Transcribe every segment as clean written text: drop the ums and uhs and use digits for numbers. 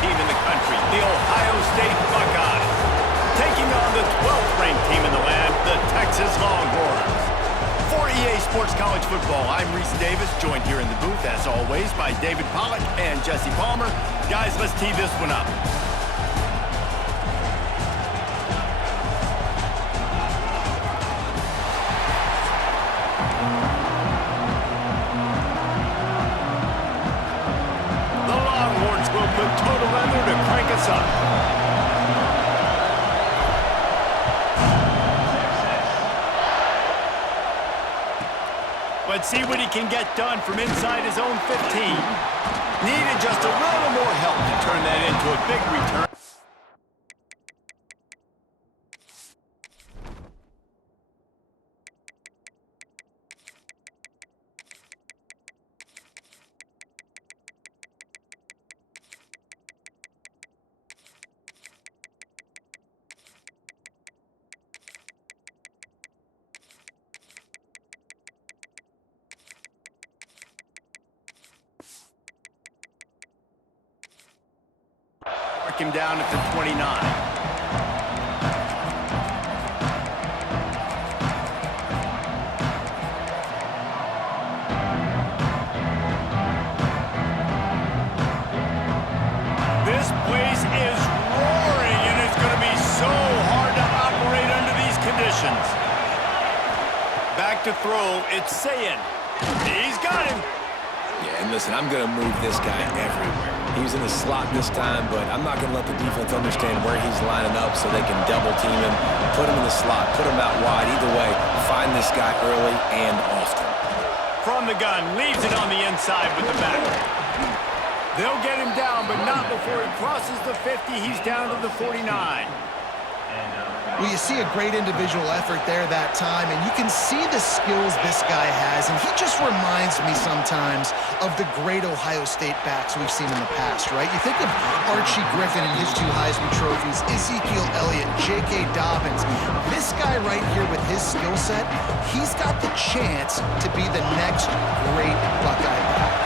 team in the country, the Ohio State Buckeyes, taking on the 12th ranked team in the land, the Texas Longhorns. For EA Sports College Football, I'm Reese Davis, joined here in the booth, as always, by David Pollack and Jesse Palmer. Guys, let's tee this one up. The Longhorns will put total weather to crank us up. Let's see what he can get done from inside his own 15. Needed just a little more help to turn that into a big return. Him down at the 29. This place is roaring, and it's going to be so hard to operate under these conditions. Back to throw, it's Sayin. He's got him. Yeah, and listen, I'm going to move this guy everywhere. He was in the slot this time, but I'm not going to let the defense understand where he's lining up so they can double team him, put him in the slot, put him out wide. Either way, find this guy early and often. From the gun, leaves it on the inside with the back. They'll get him down, but not before he crosses the 50. He's down to the 49. Well, you see a great individual effort there that time, and you can see the skills this guy has, and he just reminds me sometimes of the great Ohio State backs we've seen in the past, right? You think of Archie Griffin and his 2 Heisman trophies, Ezekiel Elliott, J.K. Dobbins. This guy right here with his skill set, he's got the chance to be the next great Buckeye back.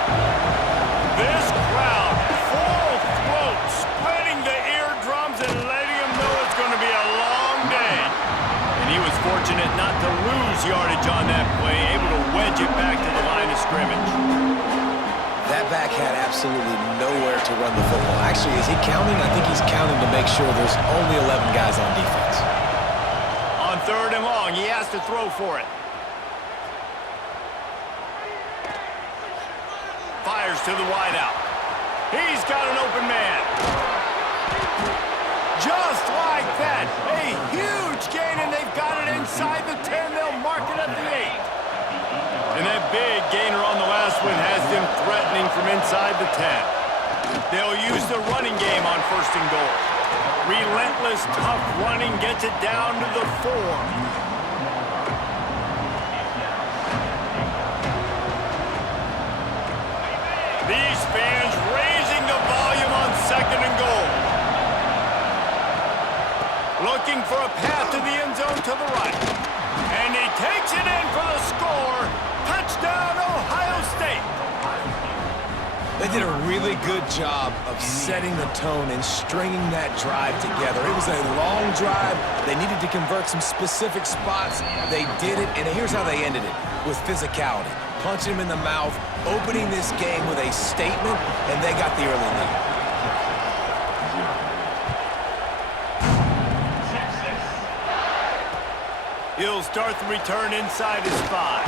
This crowd, full throat, splitting the eardrums and letting them know it's going to be a long day. And he was fortunate not to lose yardage on that play, able to wedge it back to the line of scrimmage. That back had absolutely nowhere to run the football. Actually, is he counting? I think he's counting to make sure there's only 11 guys on defense. On 3rd and long, he has to throw for it. Fires to the wideout. He's got an open man. Just like that, a huge gain, and they've got it inside the 10. They'll mark it at the 8. And that big gainer on the last one has them threatening from inside the 10. They'll use the running game on 1st and goal. Relentless, tough running gets it down to the 4. These fans raising the volume on 2nd and goal. Looking for a path to the end zone to the right. And he takes it in for the score. Touchdown, Ohio State. They did a really good job of setting the tone and stringing that drive together. It was a long drive. They needed to convert some specific spots. They did it, and here's how they ended it, with physicality. Punching him in the mouth, opening this game with a statement, and they got the early lead. He'll start the return inside his 5.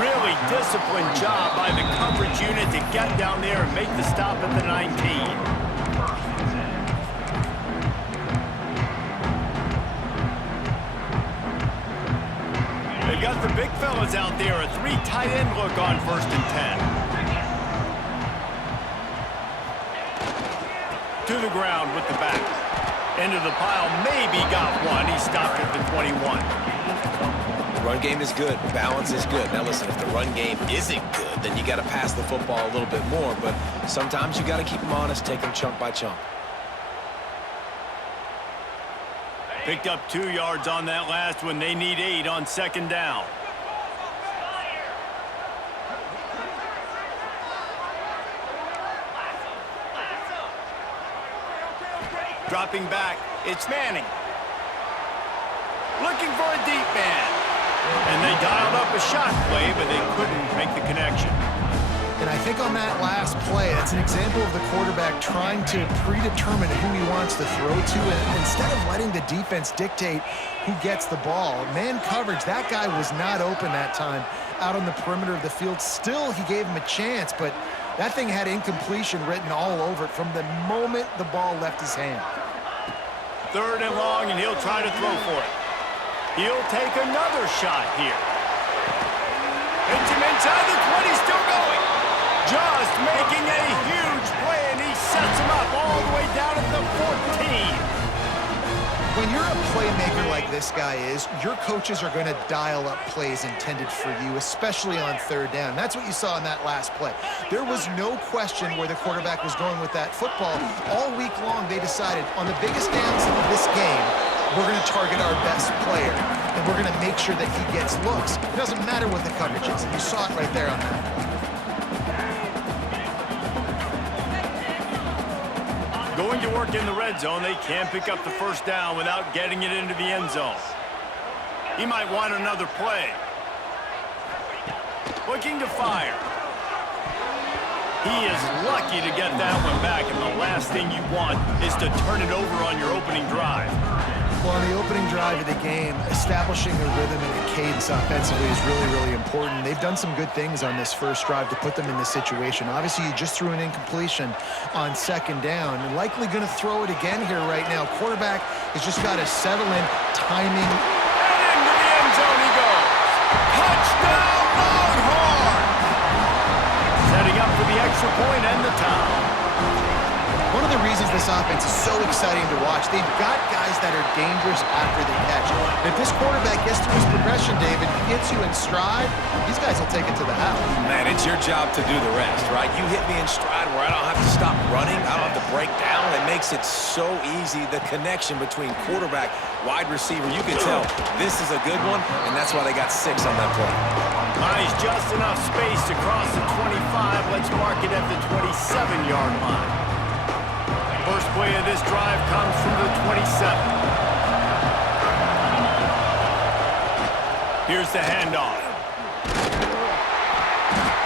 Really disciplined job by the coverage unit to get down there and make the stop at the 19. They've got the big fellas out there, a 3 tight end look on 1st and 10. To the ground with the back. Into the pile, maybe got one. He stopped at the 21. The run game is good. Balance is good. Now listen, if the run game isn't good, then you got to pass the football a little bit more. But sometimes you got to keep them honest, take them chunk by chunk. Picked up 2 yards on that last one. They need 8 on 2nd down. Dropping back, it's Manning. Looking for a deep man. And they dialed up a shot play, but they couldn't make the connection. And I think on that last play, that's an example of the quarterback trying to predetermine who he wants to throw to, and instead of letting the defense dictate who gets the ball. Man coverage, that guy was not open that time out on the perimeter of the field. Still, he gave him a chance, but that thing had incompletion written all over it from the moment the ball left his hand. 3rd and long, and he'll try to throw for it. He'll take another shot here. Hits him inside the 20, still going. Just making a huge play, and he sets him up all the way down at the 14. When you're a playmaker like this guy is, your coaches are going to dial up plays intended for you, especially on 3rd down. That's what you saw in that last play. There was no question where the quarterback was going with that football. All week long, they decided on the biggest downs of this game, we're going to target our best player, and we're going to make sure that he gets looks. It doesn't matter what the coverage is. You saw it right there on that play. Going to work in the red zone, they can't pick up the 1st down without getting it into the end zone. He might want another play. Looking to fire. He is lucky to get that one back, and the last thing you want is to turn it over on your opening drive. Well, on the opening drive of the game, establishing a rhythm and a cadence offensively is really, really important. They've done some good things on this first drive to put them in this situation. Obviously, you just threw an incompletion on 2nd down. You're likely going to throw it again here right now. Quarterback has just got to settle in, timing. And into the end zone he goes. Touchdown, Longhorns! Setting up for the extra point and the tie. One of the reasons this offense is so exciting to watch, they've got guys that are dangerous after the catch. And if this quarterback gets through his progression, David, gets you in stride, these guys will take it to the house. Man, it's your job to do the rest, right? You hit me in stride where I don't have to stop running. I don't have to break down. It makes it so easy, the connection between quarterback, wide receiver. You can tell this is a good one, and that's why they got 6 on that play. Nice, just enough space to cross the 25. Let's mark it at the 27-yard line. First play of this drive comes from the 27. Here's the handoff.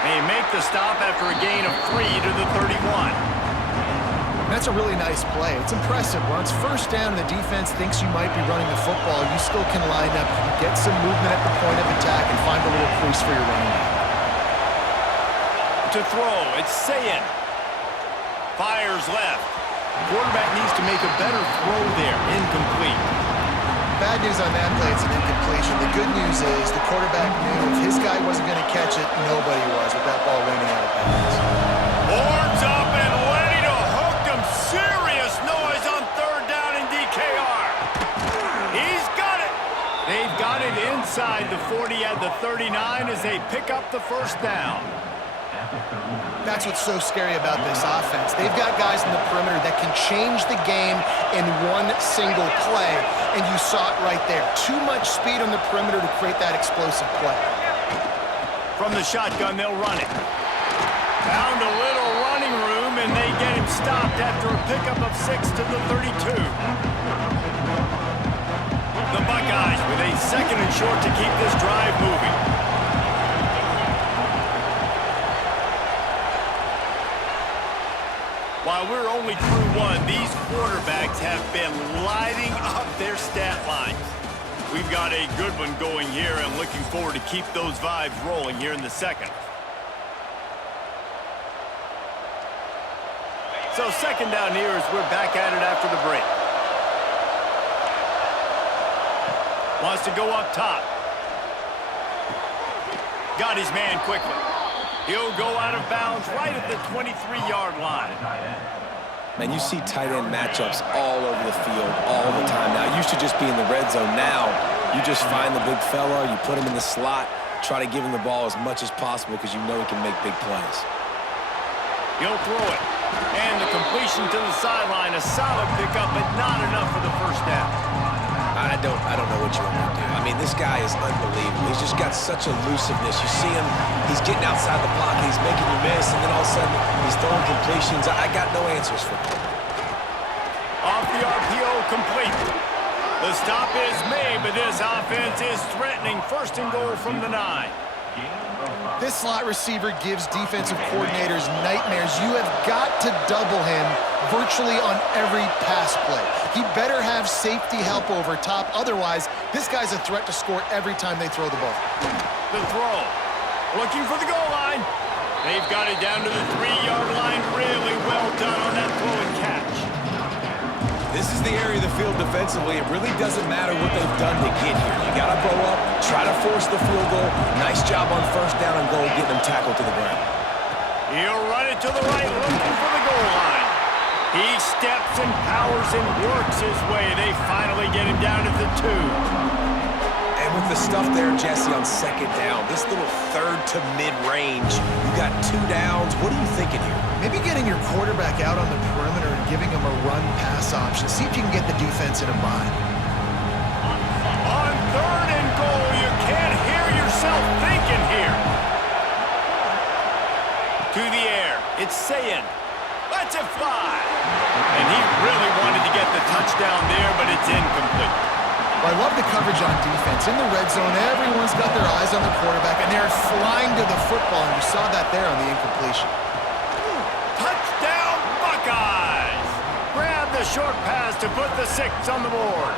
They make the stop after a gain of 3 to the 31. That's a really nice play. It's impressive. Once 1st down and the defense thinks you might be running the football, you still can line up, you can get some movement at the point of attack, and find a little crease for your running back. To throw, it's Sayin. Fires left. Quarterback needs to make a better throw there. Incomplete. Bad news on that play, it's an incompletion. The good news is the quarterback knew if his guy wasn't going to catch it, nobody was with that ball landing out of bounds. Horns up and ready to hook them. Serious noise on 3rd down in DKR. He's got it. They've got it inside the 40 at the 39 as they pick up the 1st down. That's what's so scary about this offense. They've got guys in the perimeter that can change the game in one single play, and you saw it right there. Too much speed on the perimeter to create that explosive play. From the shotgun, they'll run it. Found a little running room, and they get him stopped after a pickup of 6 to the 32. The Buckeyes with a 2nd and short to keep this drive moving. While we're only through 1, these quarterbacks have been lighting up their stat lines. We've got a good one going here and looking forward to keep those vibes rolling here in the 2nd. So 2nd down here as we're back at it after the break. Wants to go up top. Got his man quickly. He'll go out of bounds right at the 23-yard line. Man, you see tight end matchups all over the field all the time. Now, it used to just be in the red zone. Now, you just find the big fella, you put him in the slot, try to give him the ball as much as possible because you know he can make big plays. He'll throw it. And the completion to the sideline, a solid pickup, but not enough for the 1st down. I don't know what you want to do. I mean, this guy is unbelievable. He's just got such elusiveness. You see him, he's getting outside the pocket, he's making you miss, and then all of a sudden he's throwing completions. I got no answers for him. Off the RPO, complete. The stop is made, but this offense is threatening. First and goal from the 9. This slot receiver gives defensive coordinators nightmares. You have got to double him virtually on every pass play. He better have safety help over top. Otherwise, this guy's a threat to score every time they throw the ball. The throw. Looking for the goal line. They've got it down to the 3-yard line. Really well done on that throw and catch. This is the area of the field defensively. It really doesn't matter what they've done to get here. You got to bow up, try to force the field goal. Nice job on first down and goal, getting them tackled to the ground. He'll run it to the right, looking for the goal line. He steps and powers and works his way. They finally get him down to the 2. And with the stuff there, Jesse, on second down, this little third to mid-range, you got 2 downs. What are you thinking here? Maybe getting your quarterback out on the perimeter and giving him a run-pass option. See if you can get the defense in a bind. On third and goal, you can't hear yourself thinking here. To the air, it's Sayin. Lets it fly. And he really wanted to get the touchdown there, but it's incomplete. Well, I love the coverage on defense. In the red zone, everyone's got their eyes on the quarterback, and they're flying to the football, and you saw that there on the incompletion. Touchdown, Buckeyes! Grab the short pass to put the 6 on the board.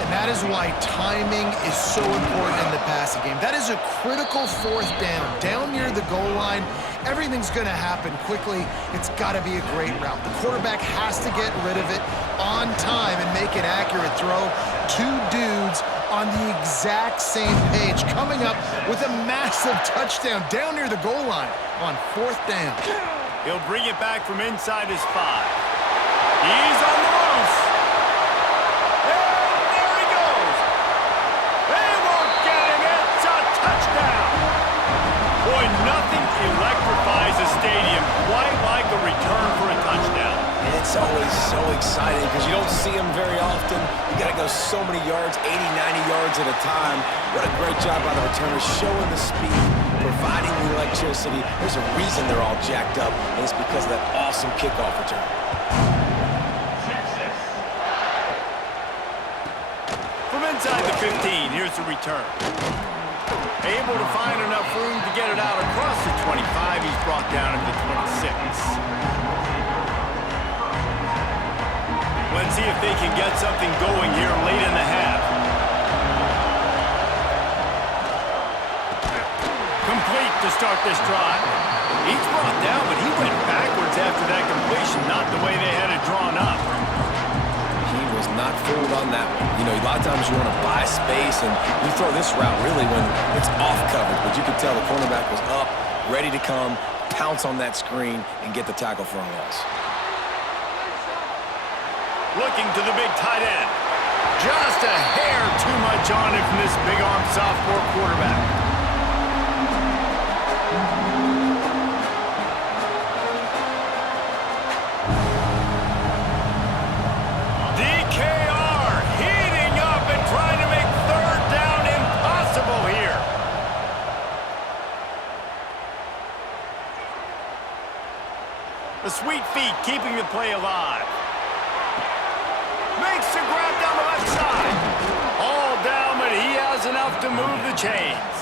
And that is why timing is so important in the passing game. That is a critical 4th down. Down near the goal line, everything's going to happen quickly. It's got to be a great route. The quarterback has to get rid of it on time and make an accurate throw. 2 dudes on the exact same page, coming up with a massive touchdown down near the goal line on 4th down. He'll bring it back from inside his 5. He's on the loose. And there he goes. They won't get him. It's a touchdown. Boy, nothing electrifies a stadium quite like a return for a touchdown. And it's always so exciting because you don't see them very often. You got to go so many yards, 80, 90 yards at a time. What a great job by the returners, showing the speed, providing the electricity. There's a reason they're all jacked up, and it's because of that awesome kickoff return. From inside the 15, here's the return. Able to find enough room to get it out across the 25. He's brought down at the 26. Let's see if they can get something going here late in the half. Complete to start this drive. He's brought down, but he went backwards after that completion, not the way they had it drawn up. He was not fooled on that one. You know, a lot of times you want to buy space, and you throw this route really when it's off coverage, but you could tell the cornerback was up, ready to come, pounce on that screen, and get the tackle for a loss. Looking to the big tight end. Just a hair too much on it from this big-arm sophomore quarterback. DKR heating up and trying to make 3rd down impossible here. The sweet feet keeping the play alive. Makes the grab down the left side. All down, but he has enough to move the chains.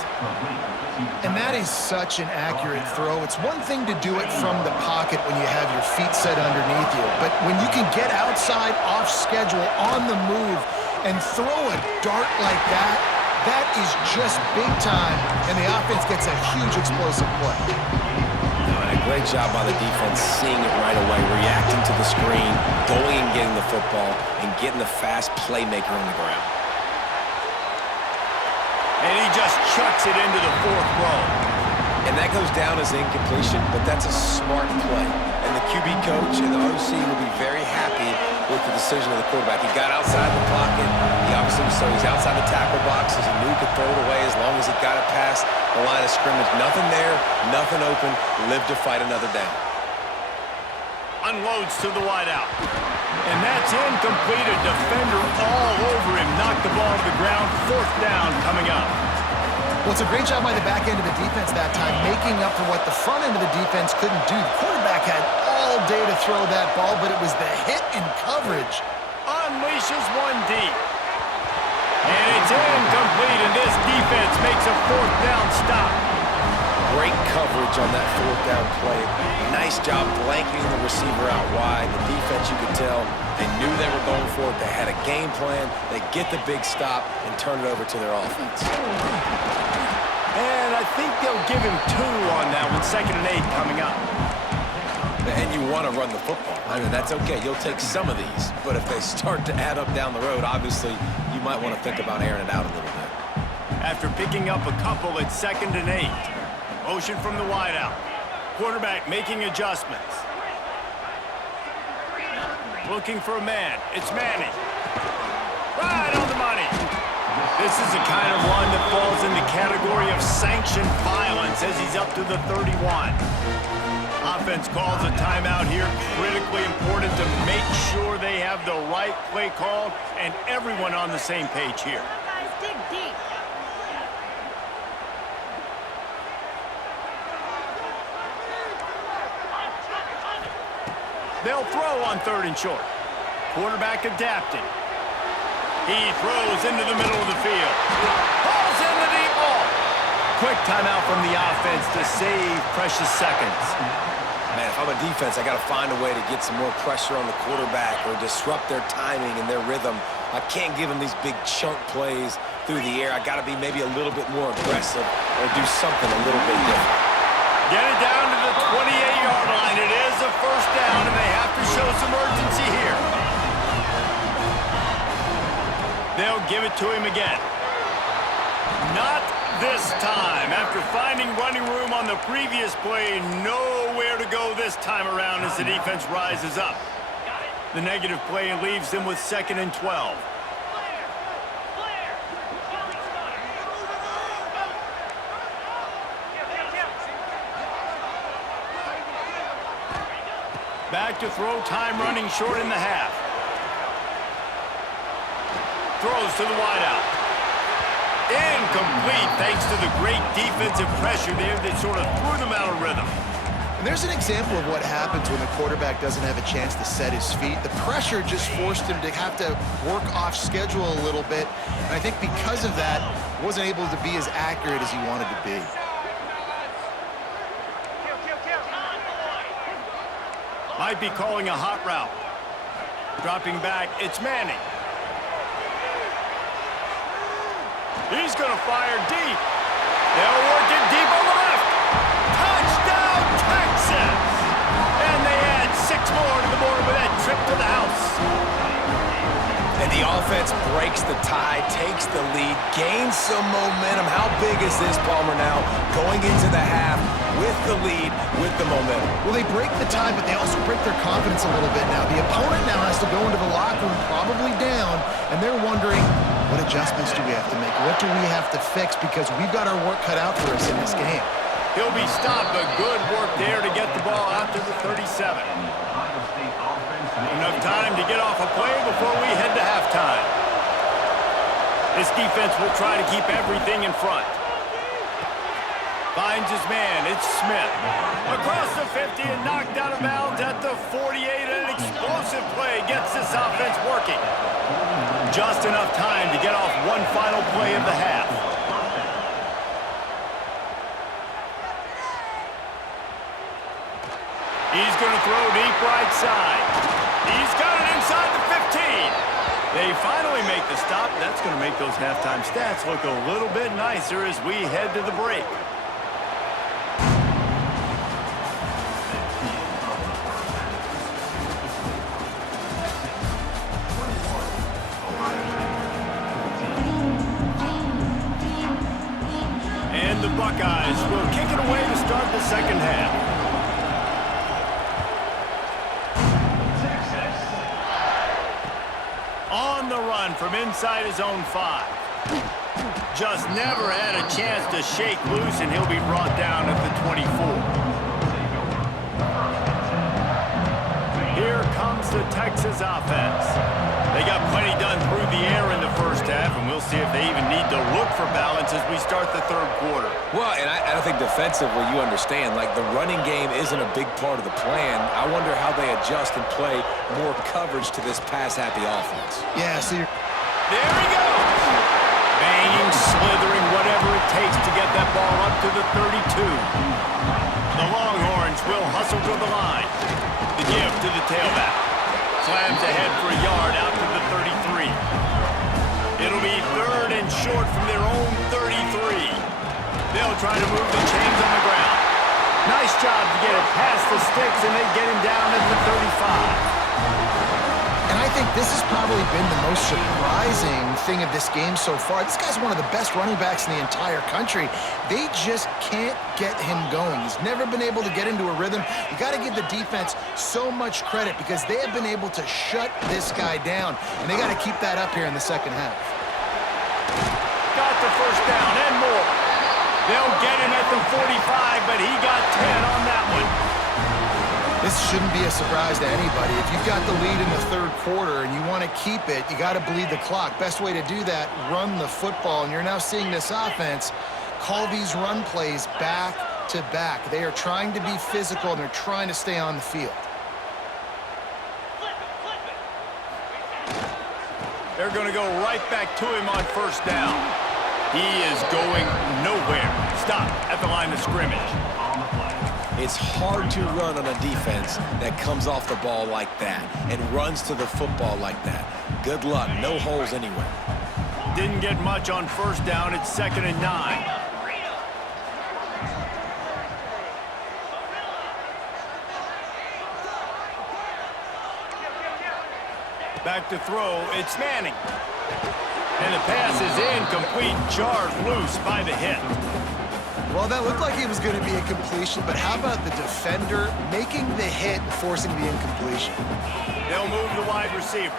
And that is such an accurate throw. It's one thing to do it from the pocket when you have your feet set underneath you, but when you can get outside, off schedule, on the move, and throw a dart like that, that is just big time, and the offense gets a huge explosive play. A great job by the defense, seeing it right away, reacting to the screen, going and getting the football, and getting the fast playmaker on the ground. And he just chucks it into the 4th row. And that goes down as incompletion, but that's a smart play. And the QB coach and the OC will be very happy with the decision of the quarterback. He got outside the pocket. He obviously, so he's outside the tackle boxes. He knew he could throw it away as long as he got it past the line of scrimmage. Nothing there, nothing open. Live to fight another down. Unloads to the wideout. And that's incomplete. A defender all over him. Knocked the ball to the ground. 4th down coming up. Well, it's a great job by the back end of the defense that time, making up for what the front end of the defense couldn't do. The quarterback had all day to throw that ball, but it was the hit and coverage. Unleashes one deep. And it's incomplete, and this defense makes a fourth down stop. Great coverage on that fourth down play. Nice job blanketing the receiver out wide. The defense, you could tell, they knew they were going for it. They had a game plan. They get the big stop and turn it over to their offense. And I think they'll give him 2 on that one, 2nd and 8 coming up. And you want to run the football. I mean, that's okay. You'll take some of these. But if they start to add up down the road, obviously, you might want to think about airing it out a little bit. After picking up a couple, it's 2nd and 8. Motion from the wideout. Quarterback making adjustments. Looking for a man. It's Manning. Right on the money. This is the kind of run that falls in the category of sanctioned violence as he's up to the 31. Offense calls a timeout here. Critically important to make sure they have the right play called and everyone on the same page here. Guys, dig deep. They'll throw on 3rd and short. Quarterback adapting. He throws into the middle of the field. Falls in the deep ball. Quick timeout from the offense to save precious seconds. Man, if I'm a defense, I got to find a way to get some more pressure on the quarterback or disrupt their timing and their rhythm. I can't give them these big chunk plays through the air. I got to be maybe a little bit more aggressive or do something a little bit different. Get it down to the 28-yard line. It is a 1st down, and they have to show some urgency here. They'll give it to him again. Not this time. After finding running room on the previous play, nowhere to go this time around as the defense rises up. The negative play leaves them with 2nd and 12. Back to throw, time running short in the half. Throws to the wideout. Incomplete thanks to the great defensive pressure there that sort of threw them out of rhythm. And there's an example of what happens when the quarterback doesn't have a chance to set his feet. The pressure just forced him to have to work off schedule a little bit. And I think because of that, wasn't able to be as accurate as he wanted to be. Might be calling a hot route. Dropping back, it's Manning. He's going to fire deep. They'll work it deep on the left. Touchdown, Texas! And they add 6 more to the board with that trip to the house. And the offense breaks the tie, takes the lead, gains some momentum. How big is this, Palmer, now? Going into the half with the lead, with the momentum. Well, they break the tie, but they also break their confidence a little bit now. The opponent now has to go into the locker room probably down, and they're wondering, what adjustments do we have to make? What do we have to fix? Because we've got our work cut out for us in this game. He'll be stopped, but good work there to get the ball out to the 37. Enough time to get off a play before we head to halftime. This defense will try to keep everything in front. Finds his man, it's Smith. Across the 50 and knocked out of bounds at the 48. An explosive play gets this offense working. Just enough time to get off one final play of the half. He's going to throw deep right side. He's got it inside the 15. They finally make the stop. That's going to make those halftime stats look a little bit nicer as we head to the break. And the Buckeyes will kick it away to start the second half. On the run from inside his own 5. Just never had a chance to shake loose, and he'll be brought down at the 24. Here comes the Texas offense. They got plenty done through the air in the first half, and we'll see if they even need to look for balance as we start the third quarter. Well, and I think defensively, you understand, like the running game isn't a big part of the plan. I wonder how they adjust and play more coverage to this pass-happy offense. Yeah, so you're... There he goes! Banging, slithering, whatever it takes to get that ball up to the 32. The Longhorns will hustle to the line. The give to the tailback. Slams ahead for a yard out to the 33. It'll be third and short from their own 33. They'll try to move the chains on the ground. Nice job to get it past the sticks, and they get him down at the 35. And I think this has probably been the most surprising thing of this game so far. This guy's one of the best running backs in the entire country. They just can't get him going. He's never been able to get into a rhythm. You got to give the defense so much credit because they have been able to shut this guy down, and they got to keep that up here in the second half. Got the first down and more. They'll get him at the 45, but he got 10 on that one. This shouldn't be a surprise to anybody. If you've got the lead in the third quarter and you want to keep it, you got to bleed the clock. Best way to do that, run the football. And you're now seeing this offense call these run plays back to back. They are trying to be physical, and they're trying to stay on the field. They're going to go right back to him on first down. He is going nowhere. Stop at the line of scrimmage. It's hard to run on a defense that comes off the ball like that and runs to the football like that. Good luck. No holes anywhere. Didn't get much on first down. It's 2nd and 9. Back to throw. It's Manning. And the pass is incomplete. Jarred loose by the hit. Well, that looked like it was going to be a completion, but how about the defender making the hit and forcing the incompletion? They'll move the wide receiver.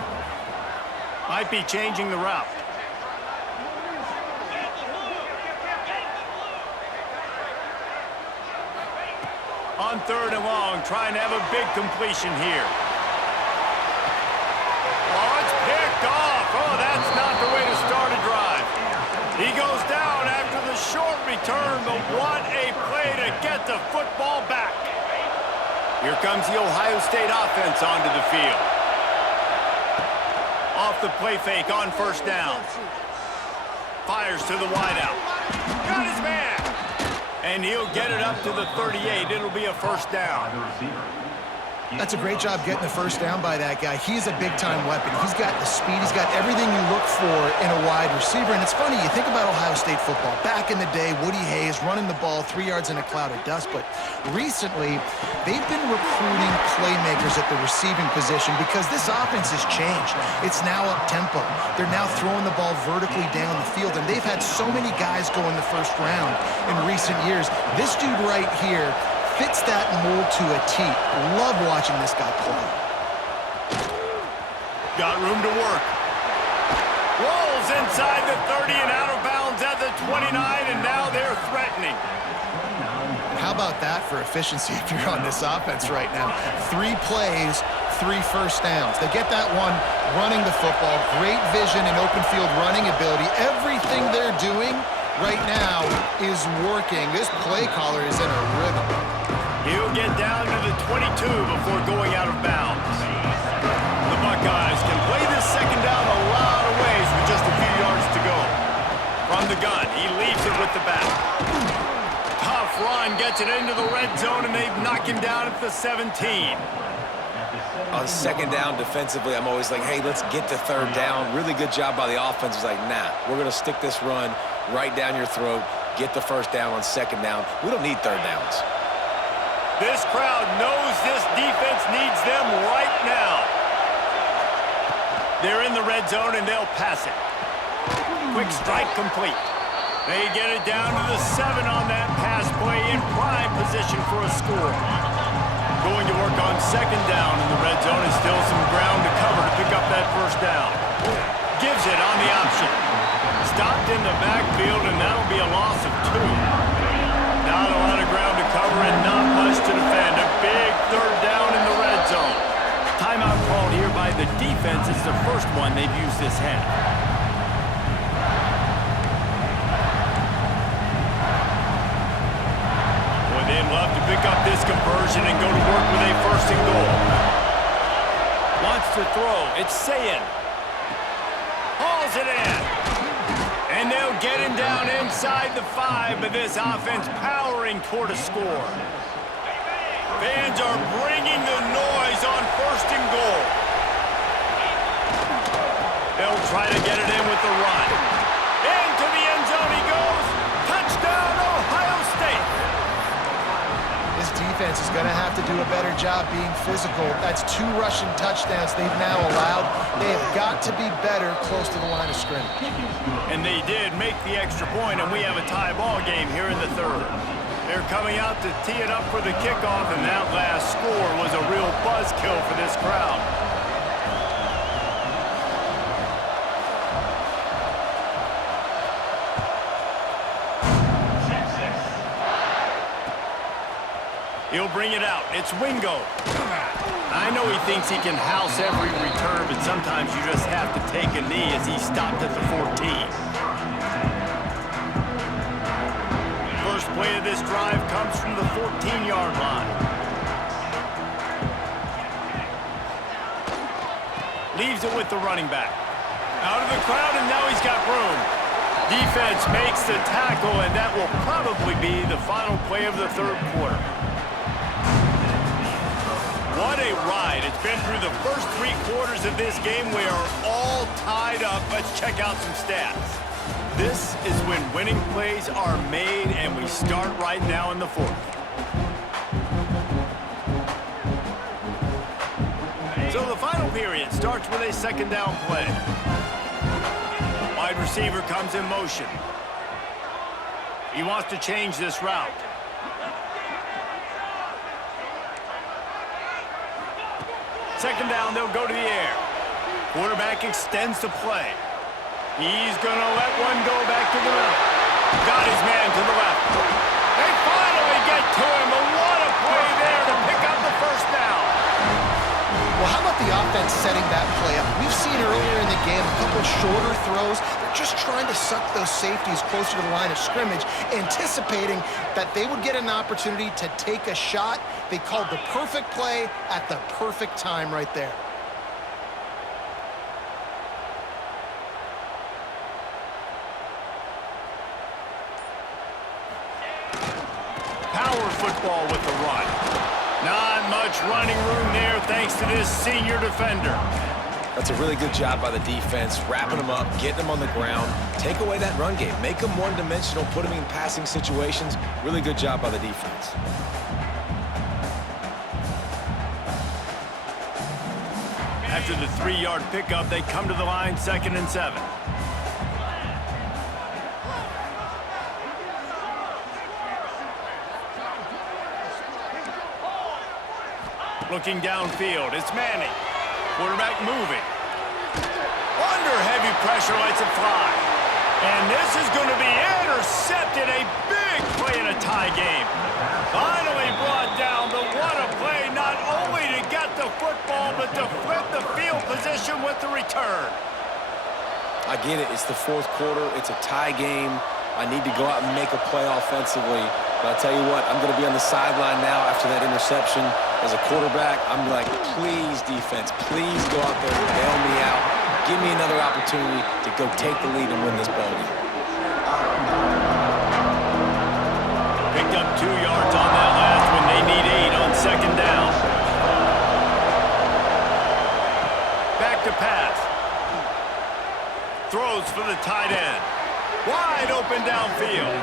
Might be changing the route. On 3rd and long, trying to have a big completion here. Oh, it's picked off. Oh, that's not the way to start a drive. He goes down after the short return, but what a play to get the football back. Here comes the Ohio State offense onto the field. Off the play fake on first down. Fires to the wideout. Got his man. And he'll get it up to the 38. It'll be a first down. That's a great job getting the first down by that guy. He's a big-time weapon. He's got the speed. He's got everything you look for in a wide receiver. And it's funny, you think about Ohio State football. Back in the day, Woody Hayes running the ball 3 yards in a cloud of dust. But recently, they've been recruiting playmakers at the receiving position because this offense has changed. It's now up-tempo. They're now throwing the ball vertically down the field. And they've had so many guys go in the first round in recent years. This dude right here fits that mold to a T. Love watching this guy play. Got room to work. Rolls inside the 30 and out of bounds at the 29, and now they're threatening. How about that for efficiency if you're on this offense right now? 3 plays, 3 first downs. They get that one running the football. Great vision and open field running ability. Everything they're doing right now is working. This play caller is in a rhythm. He'll get down to the 22 before going out of bounds. The Buckeyes can play this second down a lot of ways with just a few yards to go. From the gun, he leaves it with the back. Tough run, gets it into the red zone, and they knock him down at the 17. On second down defensively, I'm always like, hey, let's get to third down. Really good job by the offense. It's like, nah, we're going to stick this run right down your throat, get the first down on second down. We don't need third downs. This crowd knows this defense needs them right now. They're in the red zone, and they'll pass it. Quick strike complete. They get it down to the 7 on that pass play in prime position for a score. Going to work on second down in the red zone is still some ground to cover to pick up that first down. Gives it on the option. Stopped in the backfield, and that'll be a loss of 2. Not a lot of ground to cover and not much to defend. A big third down in the red zone. Timeout called here by the defense is the first one they've used this half. Boy, they'd love to pick up this conversion and go to work with a first and goal. Wants to throw. It's Sayin. Hauls it in. And they'll get him down inside the 5, but this offense powering toward a score. Fans are bringing the noise on first and goal. They'll try to get it in with the run. Into the end zone he goes. Touchdown, Ohio State. This defense is going to have to do a better job being physical. That's 2 rushing touchdowns they've now allowed. They have got to be better close to the line of scrimmage. And they did make the extra point, and we have a tie ball game here in the 3rd. They're coming out to tee it up for the kickoff, and that last score was a real buzzkill for this crowd. He'll bring it out. It's Wingo. I know he thinks he can house every return, but sometimes you just have to take a knee as he stopped at the 14. First play of this drive comes from the 14-yard line. Leaves it with the running back. Out of the crowd, and now he's got room. Defense makes the tackle, and that will probably be the final play of the 3rd quarter. What a ride. It's been through the first 3 quarters of this game. We are all tied up. Let's check out some stats. This is when winning plays are made, and we start right now in the 4th. So the final period starts with a 2nd down play. Wide receiver comes in motion. He wants to change this route. Second down, they'll go to the air. Quarterback extends the play. He's going to let one go back to the left. Got his man to the left. They finally get to him, but what a play there to pick up the first down. Well, how about the offense setting that play up? We've seen earlier in the game a couple shorter throws. They're just trying to suck those safeties closer to the line of scrimmage, anticipating that they would get an opportunity to take a shot. They called the perfect play at the perfect time right there. Power football with the run. Not much running room there thanks to this senior defender. That's a really good job by the defense, wrapping them up, getting them on the ground, take away that run game, make them one-dimensional, put them in passing situations. Really good job by the defense. After the 3-yard pickup, they come to the line, 2nd and 7. Looking downfield, it's Manning. Quarterback moving. Under heavy pressure, lets it fly. And this is going to be intercepted. A big play in a tie game. Finally brought down, but what a play, not only to get the football, but to flip the field position with the return. I get it. It's the 4th quarter. It's a tie game. I need to go out and make a play offensively. But I'll tell you what, I'm going to be on the sideline now after that interception. As a quarterback, I'm like, please, defense, please go out there and bail me out. Give me another opportunity to go take the lead and win this ball game. Picked up 2 yards on that last one. They need 8 on 2nd down. Back to pass. Throws for the tight end. Wide open downfield.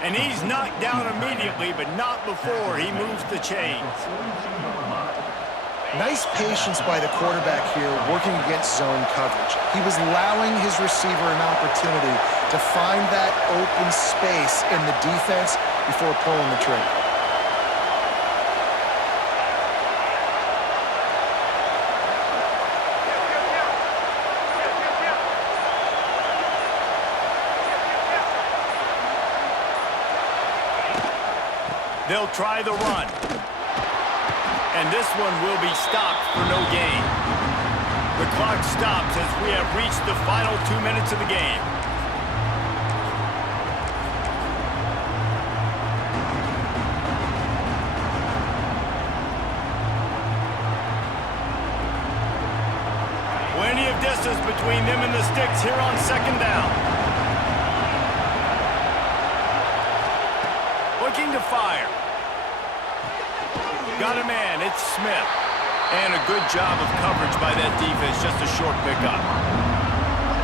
And he's knocked down immediately, but not before he moves the chains. Nice patience by the quarterback here, working against zone coverage. He was allowing his receiver an opportunity to find that open space in the defense before pulling the trigger. They'll try the run. And this one will be stopped for no gain. The clock stops as we have reached the final 2 minutes of the game. Plenty of distance between them and the sticks here on second down. Looking to fire. Got a man, it's Smith. And a good job of coverage by that defense, just a short pickup.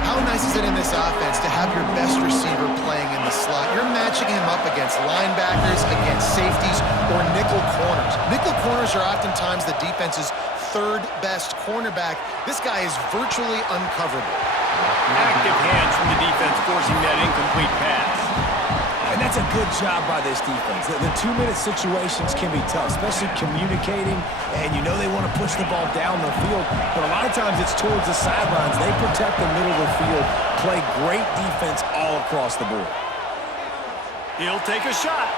How nice is it in this offense to have your best receiver playing in the slot? You're matching him up against linebackers, against safeties, or nickel corners. Nickel corners are oftentimes the defense's third best cornerback. This guy is virtually uncoverable. Active hands from the defense forcing that incomplete pass. And that's a good job by this defense. The 2-minute situations can be tough, especially communicating, and you know they want to push the ball down the field, but a lot of times it's towards the sidelines. They protect the middle of the field, play great defense all across the board. He'll take a shot.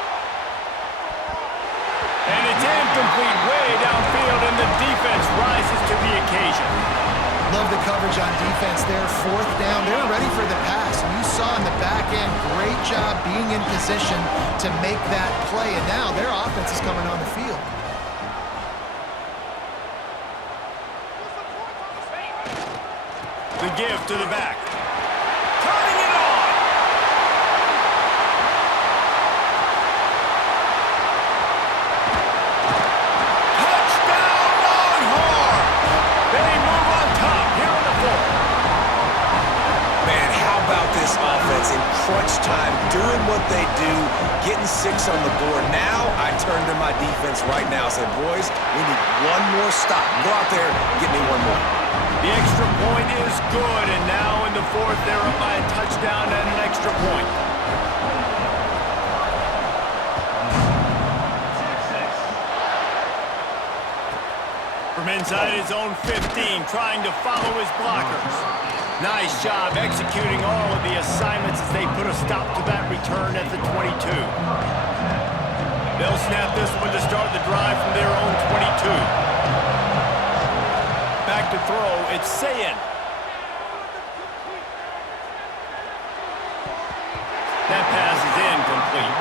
And it's incomplete way downfield, and the defense rises to the occasion. Love the coverage on defense there. Fourth down, they're ready for the pass. And you saw in the back end, great job being in position to make that play. And now their offense is coming on the field. The give to the back. Turning it on! Touchdown Longhorn! They move on top here in the fourth. Man, how about this offense in crunch time, doing what they do, getting 6 on the board. Now I turn to my defense right now and say, boys, we need one more stop. Go out there and get me one more. The extra point is good, and now in the fourth, they're up by a touchdown and an extra point. From inside his own 15, trying to follow his blockers. Nice job executing all of the assignments as they put a stop to that return at the 22. They'll snap this one to start the drive from their own 22. Back to throw, it's Sayin. That pass is incomplete.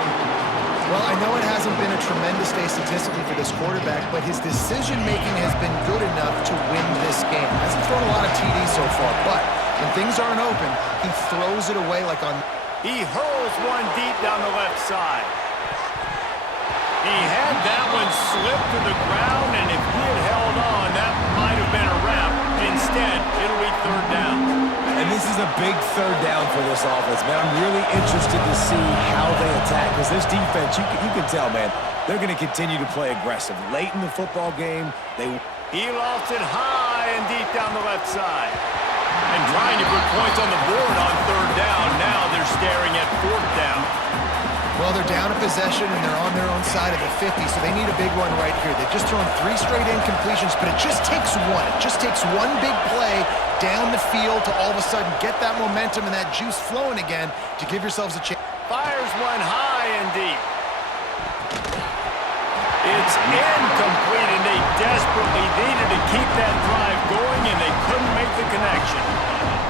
Well, I know it hasn't been a tremendous day statistically for this quarterback, but his decision-making has been good enough to win this game. Hasn't thrown a lot of TDs so far, but when things aren't open, he throws it away like on... He hurls one deep down the left side. He had that one slip to the ground, and if he had held on, that might have been a wrap. Instead, it'll be third down. And this is a big third down for this offense, man. I'm really interested to see how they attack, because this defense, you can tell, man, they're going to continue to play aggressive. Late in the football game, He lofts it high and deep down the left side. And trying to put points on the board on third down. Now they're staring at fourth down. Well, they're down a possession, and they're on their own side of the 50, so they need a big one right here. They've just thrown 3 straight incompletions, but it just takes one. It just takes one big play down the field to all of a sudden get that momentum and that juice flowing again to give yourselves a chance. Fires one high and deep. It's incomplete, and they desperately needed to keep that drive going, and they couldn't make the connection.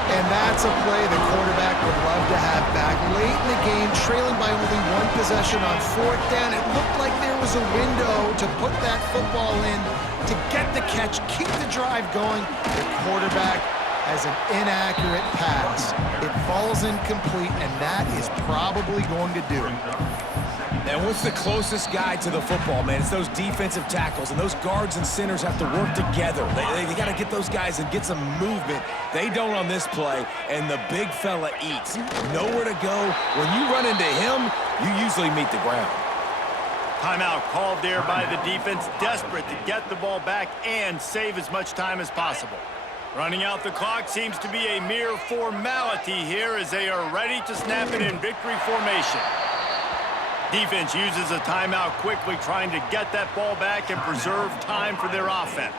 And that's a play the quarterback would love to have back. Late in the game, trailing by only 1 possession on fourth down, it looked like there was a window to put that football in, to get the catch, keep the drive going. The quarterback has an inaccurate pass. It falls incomplete, and that is probably going to do it. And what's the closest guy to the football, man? It's those defensive tackles, and those guards and centers have to work together. They got to get those guys and get some movement. They don't on this play, and the big fella eats. Nowhere to go. When you run into him, you usually meet the ground. Timeout called there by the defense, desperate to get the ball back and save as much time as possible. Running out the clock seems to be a mere formality here as they are ready to snap it in victory formation. Defense uses a timeout quickly, trying to get that ball back and preserve time for their offense.